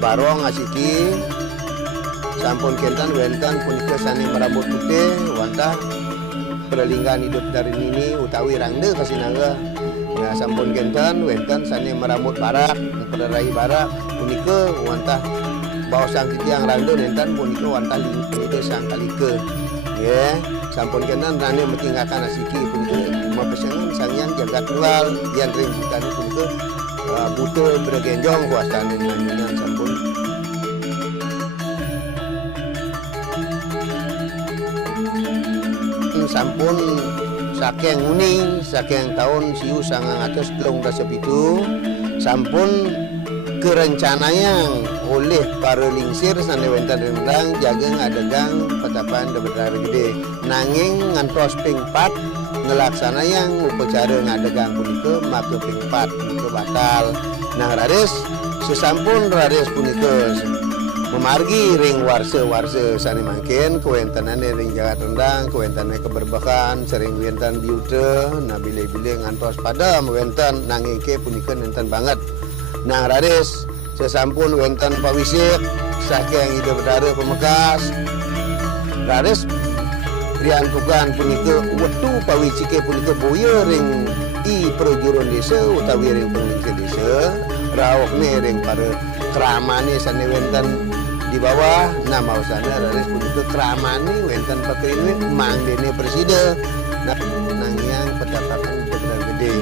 barong asiki sampun kentan wenten punika sani merambut putih wantah perlinggan hidup dari ini utawi rangde kasinaga ya sampun kentan wenten sani merambut barak penerai barak punika wantah bawa sang titiang rangde nenten punika wantah lingke sang kalike ya sampun kentan rane metinggalkan asiki punika mapesengan sangyang jagat luar yang ring bukan punika butuh bergenjong kuasane nanyunan sampun sampun saking uning saking tahun siu sangang atas telung rasa pitu sampun kerencanaan oleh para lingsir sane wenten rendang jageng adegang petapan debedara gede nanging ngantos ping 4 ngelaksanayan upacara ngadegang punika mapi ping 4 punika batal nah raris sesampun raris punika memargi ring warsa-warsa sani mangkin kewentanane ring jagat rendang kewentane keberbakan sering wenten biute nah bile-bile ngantos padam wenten nangike punika nenten banget nah raris sesampun wenten pawisik saking ide bedara pemekas raris riantukan punika wetu pawicike punika boya ring i perjuron desa utawi ring penglingsir desa rawakne ring para kramane sane wenten di bawah nama usana raris punika kramane wenten pakrinwe mangdene presiden nah nangyang petapakan benar gede